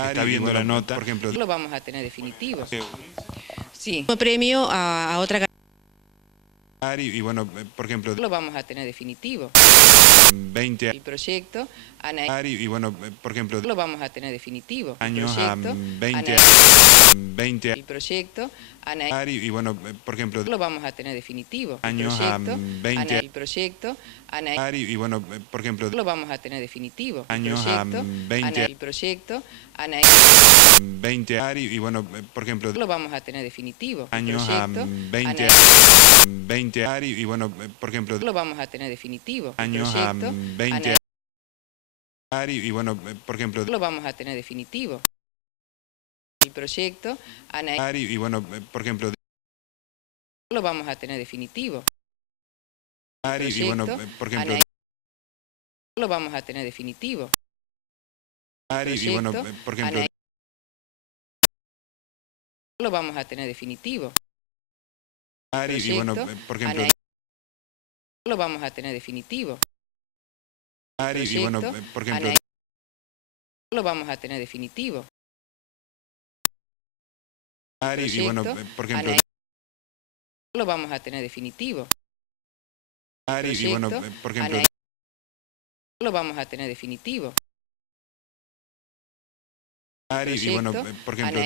Está viendo la nota, por ejemplo. Lo vamos a tener definitivo. Sí. Como premio a otra Y bueno, por ejemplo. Lo vamos a tener definitivo. 20 El proyecto. y bueno, por ejemplo. Lo vamos a tener definitivo. Años a 20. El proyecto. Y bueno, por ejemplo. Lo vamos a tener definitivo. Años a 20. El proyecto. Y bueno, por ejemplo. Lo vamos a tener definitivo. Años a 20. El proyecto. 20 y bueno, por ejemplo. Lo vamos a tener definitivo. Años a 20. 20 y bueno, por ejemplo. Lo vamos a tener definitivo. Años a 20. Y bueno, por ejemplo. Lo vamos a tener definitivo. El proyecto. Y bueno, por ejemplo. Lo vamos a tener definitivo. Y bueno, por ejemplo. Lo vamos a tener definitivo. Y bueno, por ejemplo. Lo vamos a tener definitivo. Y bueno, por ejemplo. Lo vamos a tener definitivo. Y bueno, por ejemplo. Lo vamos a tener definitivo. Y bueno, por ejemplo. Lo vamos a tener definitivo. Y bueno, por ejemplo. Lo vamos a tener definitivo. Y bueno, por ejemplo.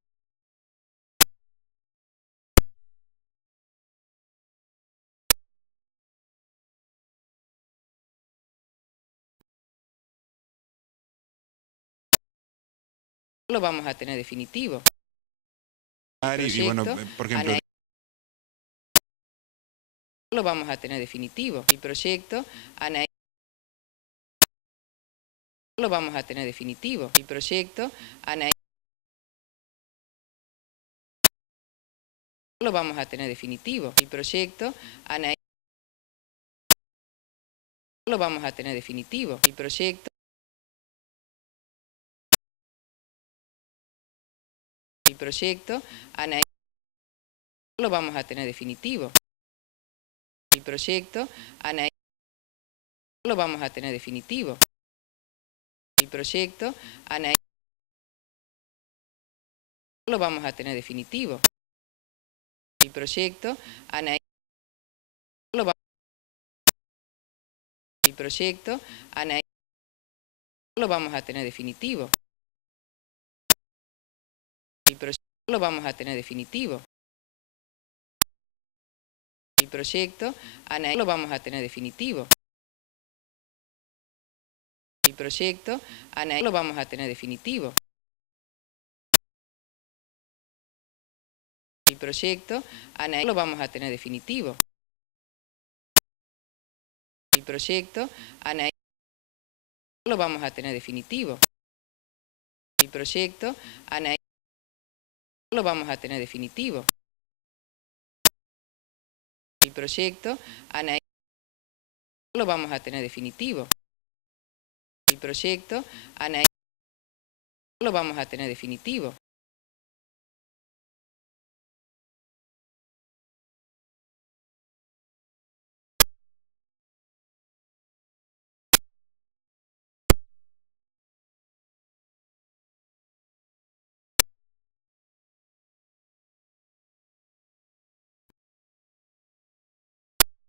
Lo vamos a tener definitivo. Y bueno, por ejemplo. Lo vamos a tener definitivo. El proyecto. Lo vamos a tener definitivo. El proyecto. Lo vamos a tener definitivo. El proyecto. Lo vamos a tener definitivo. El proyecto. El proyecto. Lo vamos a tener definitivo. El proyecto. Lo vamos a tener definitivo. El proyecto. Lo vamos a tener definitivo. El proyecto. El proyecto. Lo vamos a tener definitivo. El proyecto. Lo vamos a tener definitivo. El proyecto. Lo vamos a tener definitivo. El proyecto. Lo vamos a tener definitivo. El proyecto. Lo vamos a tener definitivo. El proyecto. Lo vamos a tener definitivo. El proyecto. Lo vamos a tener definitivo. El proyecto. Lo vamos a tener definitivo. El proyecto. Lo vamos a tener definitivo.